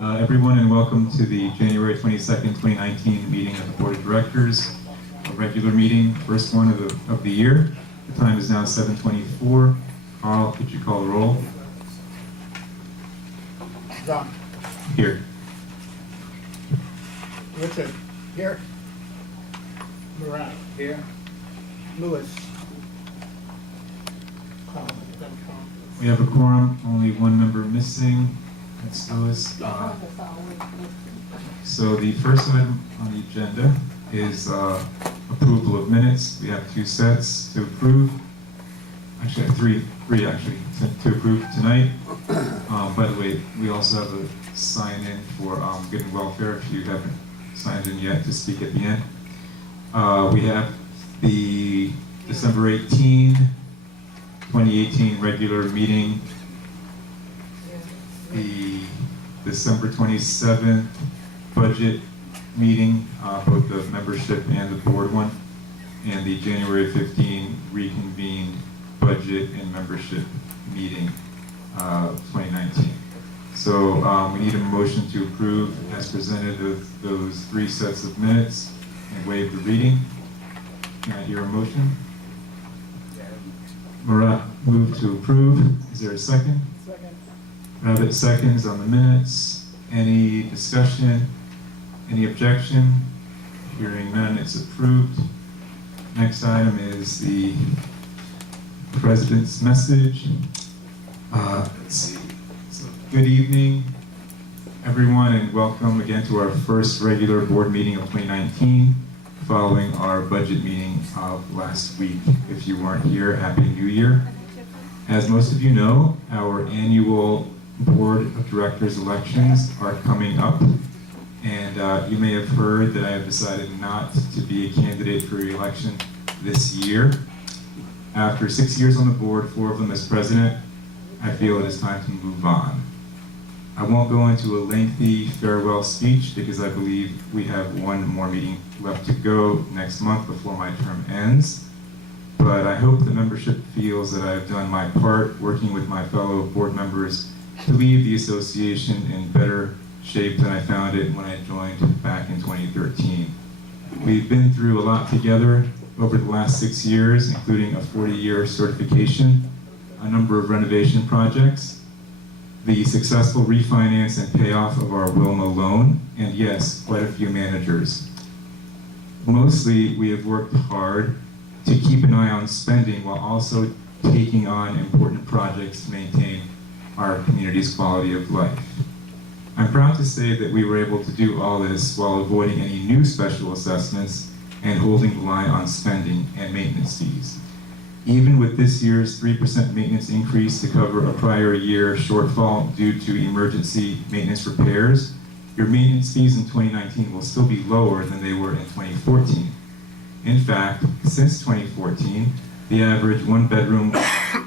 Everyone, and welcome to the January 22nd, 2019 meeting of the Board of Directors, a regular meeting, first one of the year. The time is now 7:24. Carl, could you call the roll? John. Here. Richard. Here. Moran. Here. Lewis. We have a quorum, only one member missing. That's Lewis. So the first item on the agenda is approval of minutes. We have two sets to approve. Actually, three actually to approve tonight. By the way, we also have a sign in for good and welfare if you haven't signed in yet to speak at the end. We have the December 18, 2018 regular meeting, the December 27th budget meeting, both the membership and the board one, and the January 15 reconvened budget and membership meeting 2019. So we need a motion to approve as presented of those three sets of minutes and waive the reading. Can I hear a motion? Murat moved to approve. Is there a second? Second. Rabbit seconds on the minutes. Any discussion? Any objection? Hearing none, it's approved. Next item is the President's message. Let's see. So, good evening, everyone, and welcome again to our first regular board meeting of 2019, following our budget meeting of last week. If you weren't here, Happy New Year. As most of you know, our annual Board of Directors elections are coming up, and you may have heard that I have decided not to be a candidate for re-election this year. After 6 years on the board, 4 of them as president, I feel it is time to move on. I won't go into a lengthy farewell speech because I believe we have one more meeting left to go next month before my term ends. But I hope the membership feels that I have done my part working with my fellow board members to leave the association in better shape than I found it when I joined back in 2013. We've been through a lot together over the last 6 years, including a 40-year certification, a number of renovation projects, the successful refinance and payoff of our Wilma loan, and yes, quite a few managers. Mostly, we have worked hard to keep an eye on spending while also taking on important projects to maintain our community's quality of life. I'm proud to say that we were able to do all this while avoiding any new special assessments and holding the line on spending and maintenance fees. Even with this year's 3% maintenance increase to cover a prior year shortfall due to emergency maintenance repairs, your maintenance fees in 2019 will still be lower than they were in 2014. In fact, since 2014, the average one-bedroom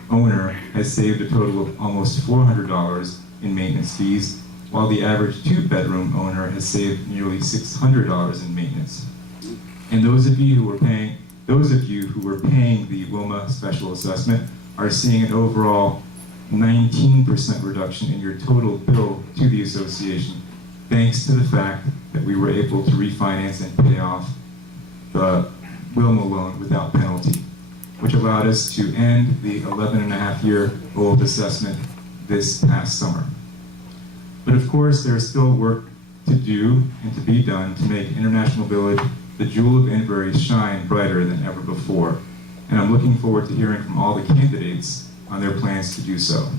owner has saved a total of almost $400 in maintenance fees, while the average two-bedroom owner has saved nearly $600 in maintenance. And those of you who were paying the Wilma special assessment are seeing an overall 19% reduction in your total bill to the association, thanks to the fact that we were able to refinance and pay off the Wilma loan without penalty, which allowed us to end the 11-and-a-half-year-old assessment this past summer. But of course, there is still work to do and to be done to make International Village the jewel of Danbury shine brighter than ever before. And I'm looking forward to hearing from all the candidates on their plans to do so.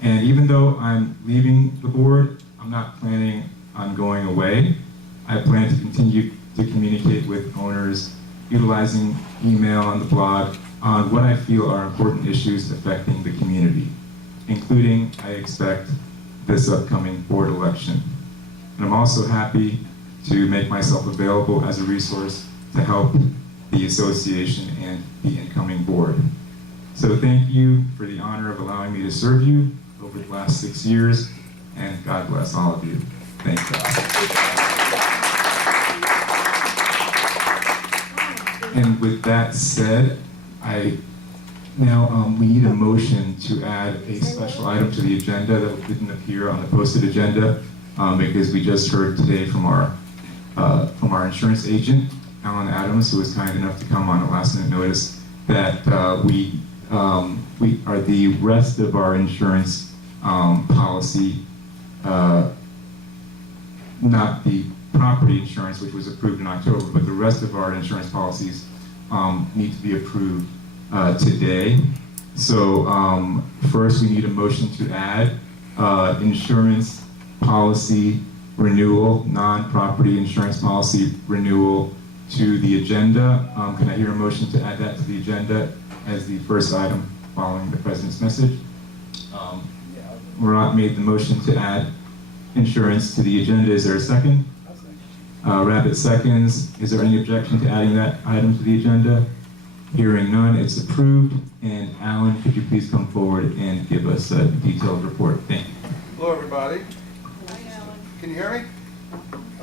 And even though I'm leaving the board, I'm not planning on going away. I plan to continue to communicate with owners, utilizing email on the blog on what I feel are important issues affecting the community, including, I expect, this upcoming board election. And I'm also happy to make myself available as a resource to help the association and the incoming board. So thank you for the honor of allowing me to serve you over the last 6 years, and God bless all of you. Thank God. And with that said, we need a motion to add a special item to the agenda that didn't appear on the posted agenda because we just heard today from our insurance agent, Alan Adams, who was kind enough to come on at last minute notice, that we are the rest of our insurance policy, not the property insurance, which was approved in October, but the rest of our insurance policies need to be approved today. So first we need a motion to add insurance policy renewal, non-property insurance policy renewal to the agenda. Can I hear a motion to add that to the agenda as the first item following the President's message? Murat made the motion to add insurance to the agenda. Is there a second? Rabbit seconds. Is there any objection to adding that item to the agenda? Hearing none, it's approved. And Alan, could you please come forward and give us a detailed report? Thank you. Hello, everybody. Can you hear me?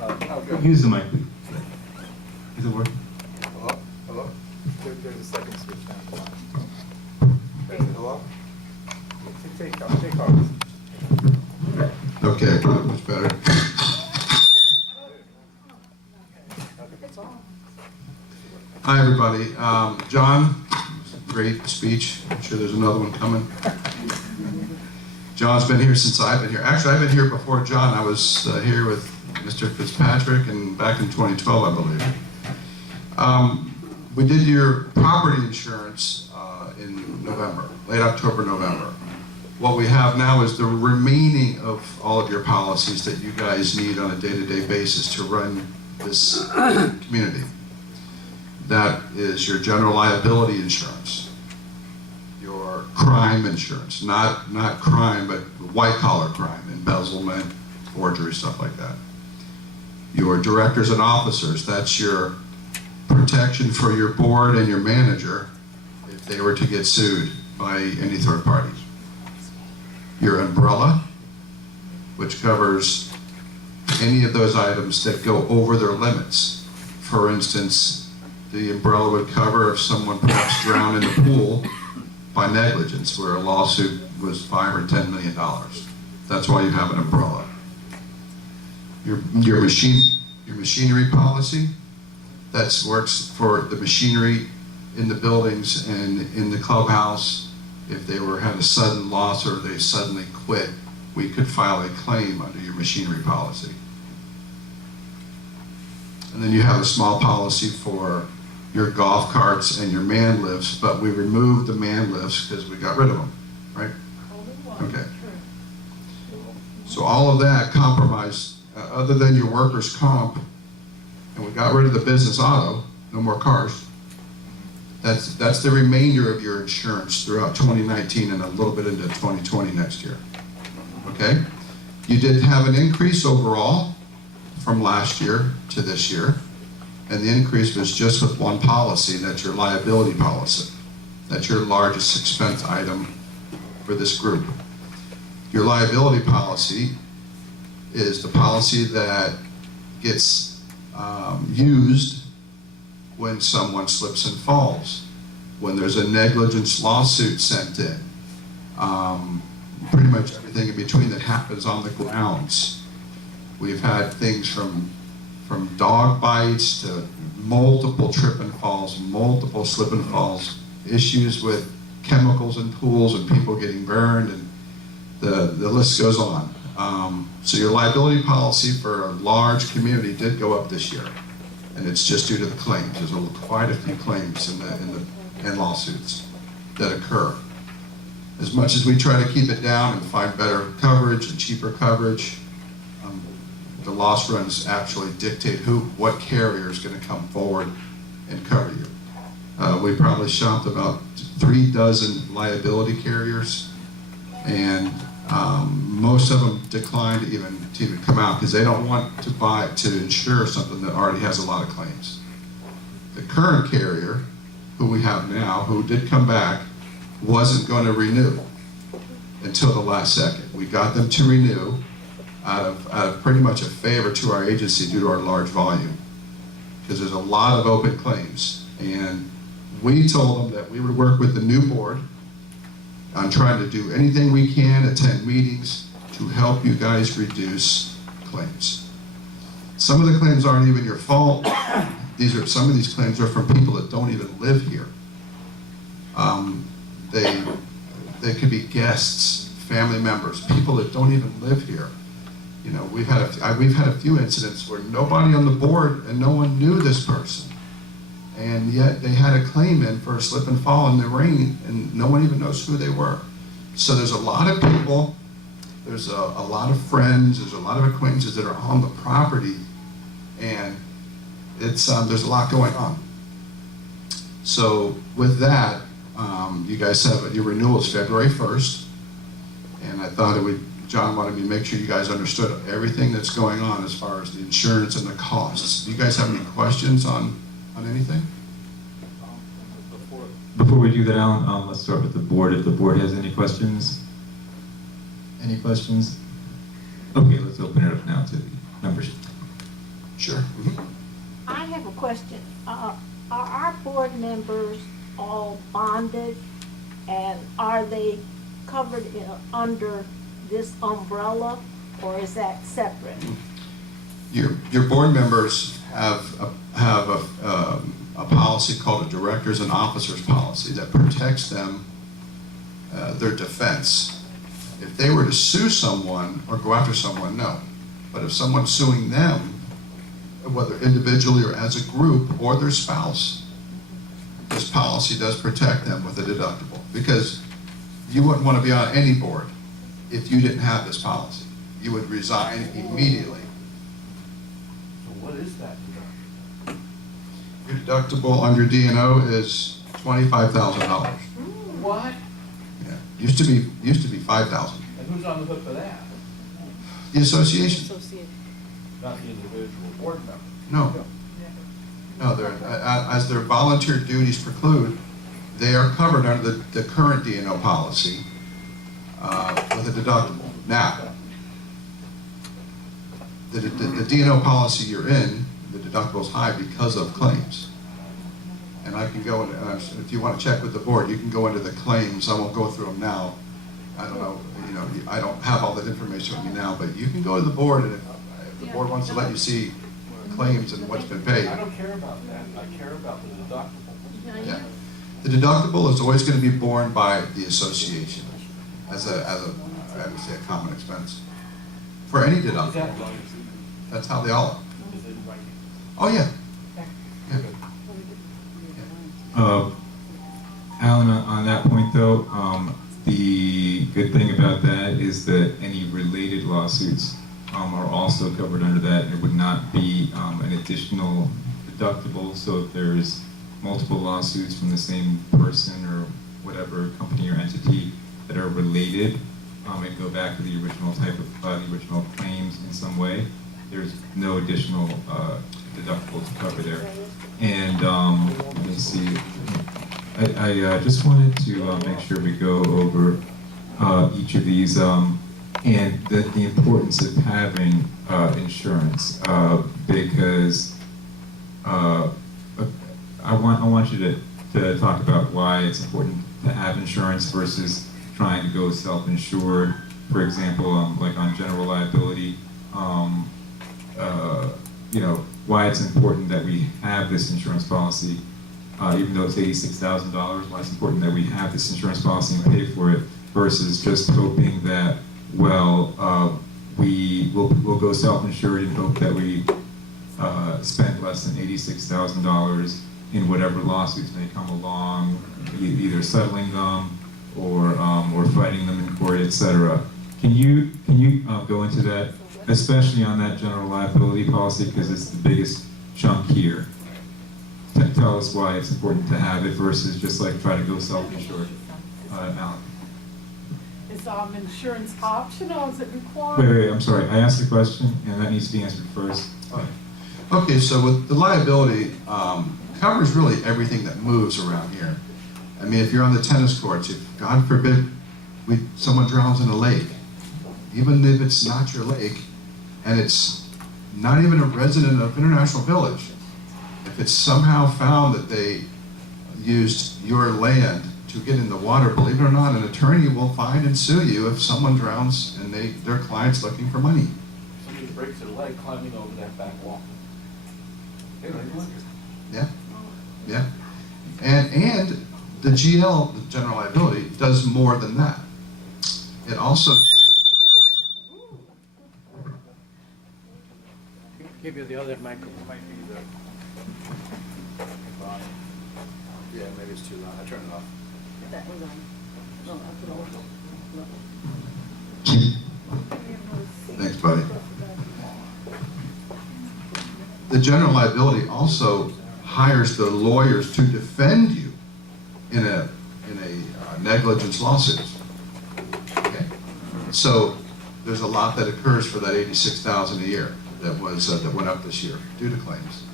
Okay. Use the mic, please. Is it working? Hello? Hello? There's a second switch down. Hello? Take off. Okay, much better. Hi, everybody. John, great speech. I'm sure there's another one coming. John's been here since I've been here. Actually, I've been here before John. I was here with Mr. Fitzpatrick and back in 2012, I believe. We did your property insurance in November, late October, November. What we have now is the remaining of all of your policies that you guys need on a day-to-day basis to run this community. That is your general liability insurance, your crime insurance, not crime, but white-collar crime, embezzlement, forgery, stuff like that. Your directors and officers, that's your protection for your board and your manager if they were to get sued by any third party. Your umbrella, which covers any of those items that go over their limits. For instance, the umbrella would cover if someone perhaps drowned in the pool by negligence, where a lawsuit was $5 or $10 million. That's why you have an umbrella. Your machinery policy, that works for the machinery in the buildings and in the clubhouse. If they had a sudden loss or they suddenly quit, we could file a claim under your machinery policy. And then you have a small policy for your golf carts and your man lifts, but we removed the man lifts because we got rid of them, right? Okay. So all of that compromised, other than your workers' comp, and we got rid of the business auto, no more cars. That's the remainder of your insurance throughout 2019 and a little bit into 2020 next year. Okay? You did have an increase overall from last year to this year, and the increase was just with one policy, and that's your liability policy. That's your largest expense item for this group. Your liability policy is the policy that gets used when someone slips and falls, when there's a negligence lawsuit sent in, pretty much everything in between that happens on the grounds. We've had things from dog bites to multiple trip and falls, multiple slip and falls, issues with chemicals in pools and people getting burned, and the list goes on. So your liability policy for a large community did go up this year, and it's just due to the claims. There's quite a few claims in lawsuits that occur. As much as we try to keep it down and find better coverage and cheaper coverage, the loss runs actually dictate what carrier is going to come forward and cover you. We probably shopped about 36 liability carriers, and most of them declined to even come out because they don't want to insure something that already has a lot of claims. The current carrier, who we have now, who did come back, wasn't going to renew until the last second. We got them to renew out of pretty much a favor to our agency due to our large volume, because there's a lot of open claims. And we told them that we would work with the new board on trying to do anything we can, attend meetings to help you guys reduce claims. Some of the claims aren't even your fault. Some of these claims are from people that don't even live here. They could be guests, family members, people that don't even live here. You know, we've had a few incidents where nobody on the board and no one knew this person, and yet they had a claim in for a slip and fall in the rain, and no one even knows who they were. So there's a lot of people, there's a lot of friends, there's a lot of acquaintances that are on the property, and it's there's a lot going on. So with that, you guys have your renewal is February 1st, and I thought John wanted me to make sure you guys understood everything that's going on as far as the insurance and the costs. Do you guys have any questions on anything? Before we do that, Alan, let's start with the board. If the board has any questions? Any questions? Okay, let's open it up now to the members. Sure. I have a question. Are our board members all bonded, and are they covered under this umbrella, or is that separate? Your board members have a policy called a directors and officers policy that protects them, their defense. If they were to sue someone or go after someone, no. But if someone's suing them, whether individually or as a group or their spouse, this policy does protect them with a deductible, because you wouldn't want to be on any board if you didn't have this policy. You would resign immediately. So what is that deductible? Your deductible under D&O is $25,000. What? Yeah, used to be $5,000. And who's on the hook for that? The association? Not the individual board member. No, they're, as their volunteer duties preclude, they are covered under the current D&O policy with a deductible. Now, the D&O policy you're in, the deductible is high because of claims. And I can go, if you want to check with the board, you can go into the claims. I won't go through them now. I don't know, I don't have all that information on you now, but you can go to the board, and if the board wants to let you see claims and what's been paid. I don't care about that. I care about the deductible. Yeah. The deductible is always going to be borne by the association as I would say, a common expense for any Is deductible. that right? That's how they all are. Is it right? Oh yeah. Alan, on that point though, the good thing about that is that any related lawsuits are also covered under that. It would not be an additional deductible. So if there's multiple lawsuits from the same person or whatever company or entity that are related and go back to the original type of the original claims in some way, there's no additional deductible to cover there. And let me see. I just wanted to make sure we go over each of these and the importance of having insurance because I want you to talk about why it's important to have insurance versus trying to go self-insured. For example, like on general liability, why it's important that we have this insurance policy, even though it's $86,000, why it's important that we have this insurance policy and pay for it versus just hoping that, well, we'll go self-insured and hope that we spend less than $86,000 in whatever lawsuits may come along, either settling them or fighting them in court, etc. Can you go into that, especially on that general liability policy, because it's the biggest chunk here? Tell us why it's important to have it versus just like try to go self-insured. Alan. Is insurance optional? Is it required? Wait, I'm sorry. I asked the question, and that needs to be answered first. Okay, so with the liability, covers really everything that moves around here. I mean, if you're on the tennis courts, if God forbid someone drowns in a lake, even if it's not your lake, and it's not even a resident of International Village, if it's somehow found that they used your land to get in the water, believe it or not, an attorney will find and sue you if someone drowns and their client's looking for money. breaks their leg climbing over that back wall. They don't even look at it. Yeah, yeah. And the GL, the general liability, does more than that. It also, Give you the other microphone. Might be the. Yeah, maybe it's too loud. I turned it off. That was on. No, I put it on. thanks, buddy. The general liability also hires the lawyers to defend you in a negligence lawsuit. Okay? So there's a lot that occurs for that 86,000 a year that went up this year due to claims.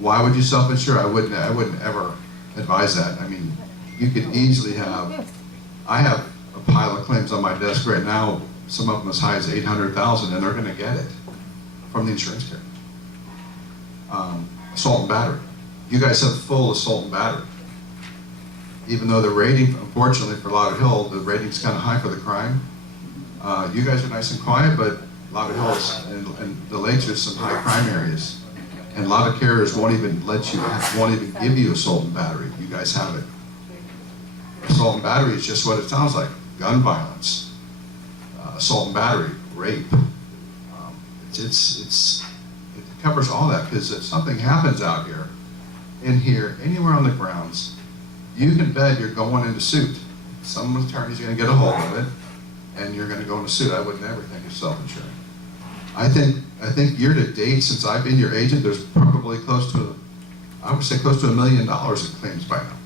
Why would you self-insure? I wouldn't ever advise that. I mean, you could easily I have a pile of claims on my desk right now, some of them as high as 800,000, and they're gonna get it from the insurance carrier. Assault and battery. You guys have full assault and battery. Even though the rating, unfortunately for Lauderhill, the rating's kind of high for the crime. You guys are nice and quiet, but Lauderhill and the Lakes are some high crime areas. And a lot of carriers won't even give you assault and battery. You guys have it. Assault and battery is just what it sounds like. Gun violence, assault and battery, rape. It covers all that, because if something happens out here, anywhere on the grounds, you can bet you're going into suit. Some attorney's gonna get a hold of it, and you're gonna go into suit. I would never think of self-insuring. I think year to date, since I've been your agent, there's probably close to $1 million in claims by now.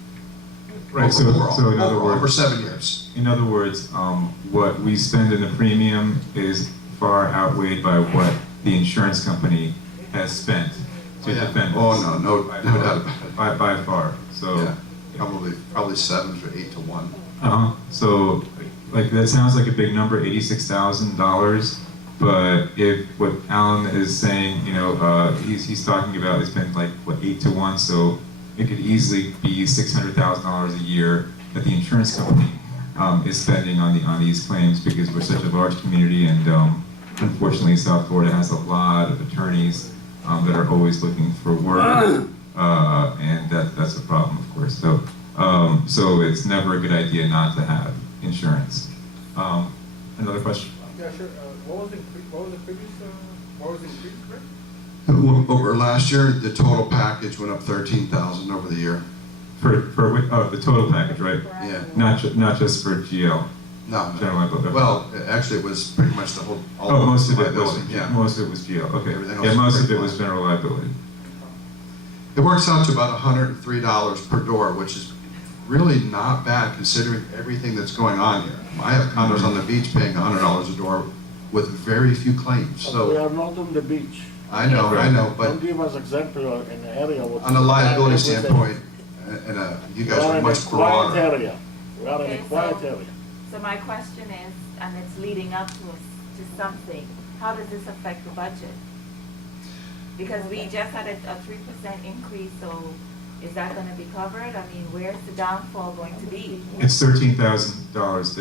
Right, so in other Overall, words. over 7 years. In other words, what we spend in the premium is far outweighed by what the insurance company has spent to defend us. Oh, no doubt about it. By far, so. Yeah, probably 7 or 8 to 1. So, like, that sounds like a big number, $86,000, but if what Alan is saying, he's talking about, it's been like, 8 to 1, so it could easily be $600,000 a year that the insurance company is spending on these claims, because we're such a large community, and unfortunately South Florida has a lot of attorneys that are always looking for work, and that's a problem, of course. So it's never a good idea not to have insurance. Another question? Yeah, sure. What was the previous, rate? Over last year, the total package went up 13,000 over the year. For the total package, right? Yeah. Not just for GL. No. General liability. Well, actually, it was pretty much the whole. Most of it was. liability, yeah. Most of it was GL. Okay. Everything else Yeah, was most of pretty it was flat. general liability. It works out to about $103 per door, which is really not bad considering everything that's going on here. I have condos on the beach paying $100 a door with very few claims. We So are not on the beach. I know, but Don't give us example in the area. on a liability standpoint, you guys are much We are in a quiet broader. area. We are in a Okay, quiet so- area. So my question is, and it's leading up to something, how does this affect the budget? Because we just had a 3% increase, so is that gonna be covered? I mean, where's the downfall going to be? It's $13,000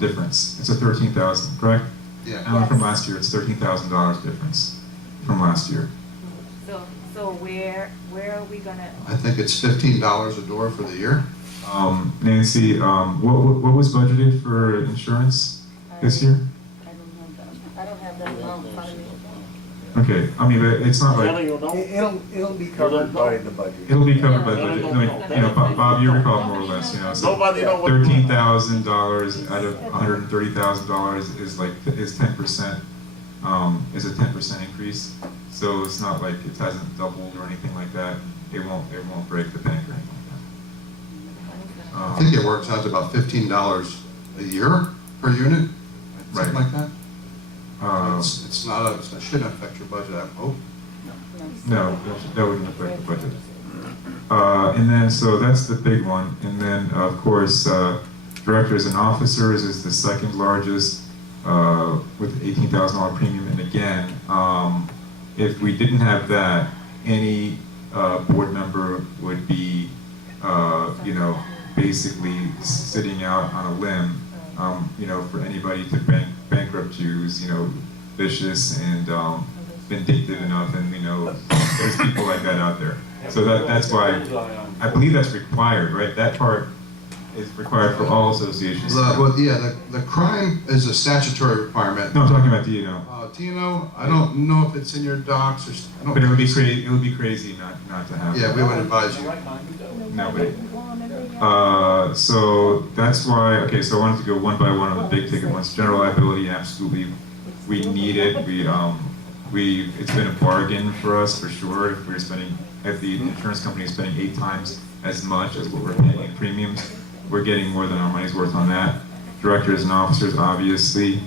difference. It's a 13,000, correct? Yeah. Alan, from Yes. last year, it's $13,000 difference from last year. So where are we gonna, I think it's $15 a door for the year. Nancy, what was budgeted for insurance this year? I don't have that amount in front of me. Okay, I mean, but it's not Jerry, like, you know? It'll be covered by the budget. it'll be covered by Yeah. budget. Bob, you recall more or less, so. Nobody know what. $13,000 out of $130,000 is 10%, is a 10% increase. So it's not like it hasn't doubled or anything like that. It won't break the bank or anything like I that. think it works out to about $15 a year per unit, something Right. like that. Um, It shouldn't affect your budget, I hope. No, that wouldn't affect the budget. And then, so that's the big one. And then, of course, directors and officers is the second largest, with $18,000 premium. And again, if we didn't have that, any board member would be, basically sitting out on a limb, for anybody to bankrupt you is, vicious and vindictive enough, and we know there's people like that out there. So that's why I believe that's required, right? That part is required for all associations. The crime is a statutory requirement. No, I'm talking about DNO. TNO, I don't know if it's in your docs or, I don't. But it would be crazy. It would be crazy not to have. Yeah, we would advise you. No, but so that's why. Okay, so I wanted to go one by one on the big ticket ones. General liability, absolutely, we need it. It's been a bargain for us for sure. If we're spending, if the insurance company is spending 8 times as much as what we're paying in premiums, we're getting more than our money's worth on that. Directors and officers, obviously.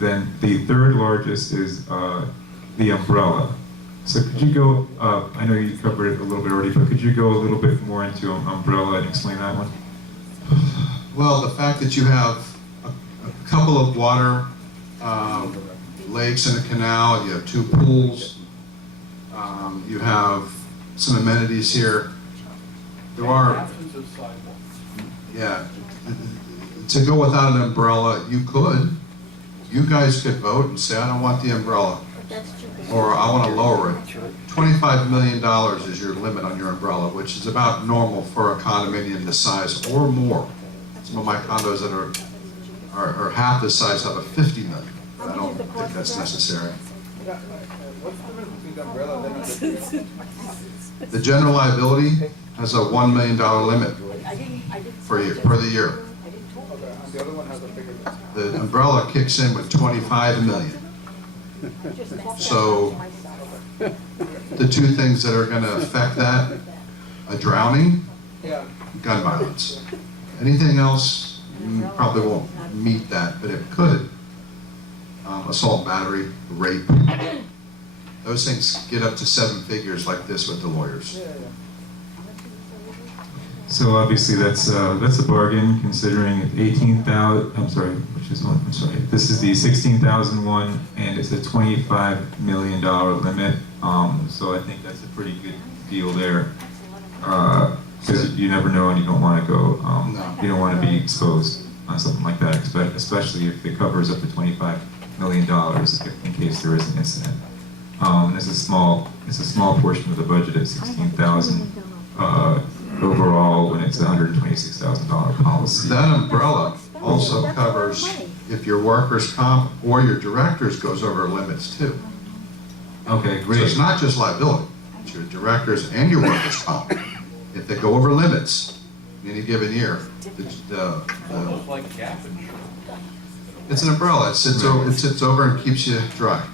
Then the third largest is the umbrella. So could you go, I know you covered it a little bit already, but could you go a little bit more into umbrella and explain that one? Well, the fact that you have a couple of water lakes in a canal, you have 2 pools, you have some amenities here. There are, yeah, to go without an umbrella, you guys could vote and say, I don't want the umbrella, or I want to lower it. $25 million is your limit on your umbrella, which is about normal for a condominium this size or more. Some of my condos that are half this size have a 50 million. But I don't think that's necessary. The general liability has a $1 million limit per the year. The umbrella kicks in with 25 million. So the 2 things that are going to affect that, a drowning, gun violence. Anything else probably won't meet that, but it could. Assault, battery, rape. Those things get up to 7 figures like this with the lawyers. So obviously that's a bargain considering 18,000. I'm sorry, which is one? I'm sorry. This is the 16,001, and it's a $25 million limit. So I think that's a pretty good deal there. Because you never know, and you don't want to go. You don't want to be exposed on something like that, especially if it covers up to $25 million in case there is an incident. It's a small portion of the budget at 16,000 overall when it's a $126,000 policy. That umbrella also covers if your workers' comp or your directors goes over limits too. Okay, So great. it's not just liability, it's your directors and your workers' comp. If they go over limits in any given year, Almost like gap insurance. it's an umbrella. It sits over and keeps you dry,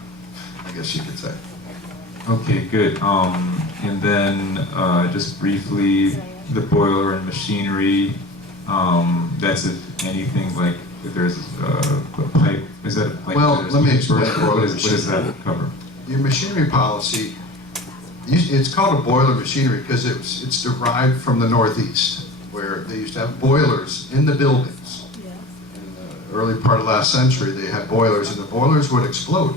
I guess you could say. Okay, good. And then just briefly, the boiler and machinery. That's if anything like if there's a pipe. Is that like? Well, let me explain What does that cover? Your machinery policy, it's called a boiler machinery because it's derived from the Northeast, where they used to have boilers in the buildings. In the early part of last century, they had boilers, and the boilers would explode.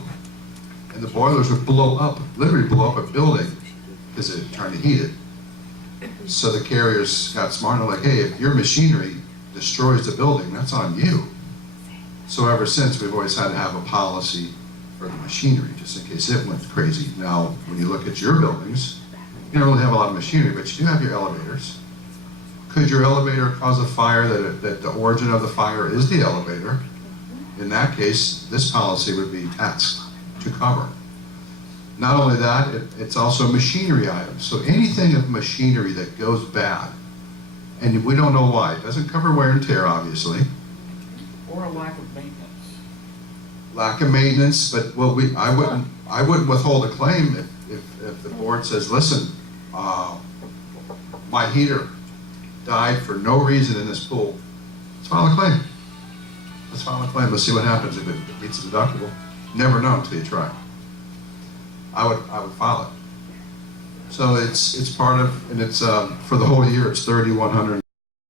And the boilers would blow up, literally blow up a building because they're trying to heat it. So the carriers got smart and like, hey, if your machinery destroys the building, that's on you. So ever since, we've always had to have a policy for the machinery, just in case it went crazy. Now, when you look at your buildings, you don't really have a lot of machinery, but you do have your elevators. Could your elevator cause a fire that the origin of the fire is the elevator? In that case, this policy would be tasked to cover. Not only that, it's also machinery items. So anything of machinery that goes bad, and we don't know why, it doesn't cover wear and tear, obviously. Or a lack of maintenance. Lack of maintenance, but I wouldn't withhold a claim if the board says, listen, my heater died for no reason in this pool. Let's file a claim. Let's file a claim. Let's see what happens if it meets the deductible. Never know until you try. I would file it. So it's part of, and it's for the whole year. It's $3,100.